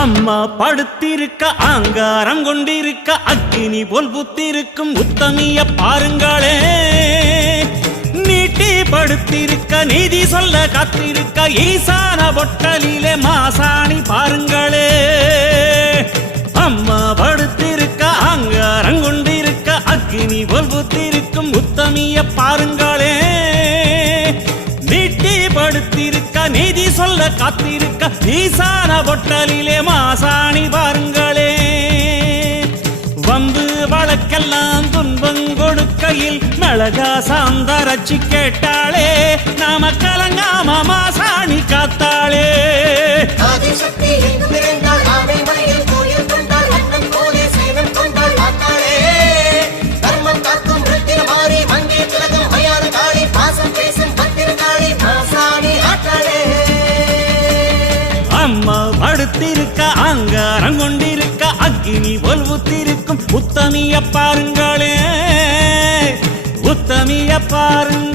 அம்மா படுத்திருக்க ஆங்காரம் கொண்டிருக்க அக்கினி போல் புத்திருக்கும் உத்தமிய பாருங்களே. நீட்டி படுத்திருக்க நீதி சொல்ல காத்திருக்க ஈசான பொட்டலிலே மாசாணி பாருங்களே. அம்மா படுத்திருக்க ஆங்காரம் கொண்டிருக்க அக்கினி போல் புத்திருக்கும் உத்தமிய பாருங்களே. நீட்டி படுத்திருக்க நீதி சொல்ல காத்திருக்க ஈசான பொட்டலிலே மாசாணி பாருங்களே. வம்பு வழக்கெல்லாம் துன்பம் கொடுக்கையில் மிளகா சாந்தரச்சி கேட்டாளே. நாம கலங்காம மாசாணி காத்தாளே. அம்மா படுத்திருக்க ஆங்காரம் கொண்டிருக்க அக்கினி போல் புத்திருக்கும் உத்தமிய பாருங்களே. உத்தமிய பாருங்க.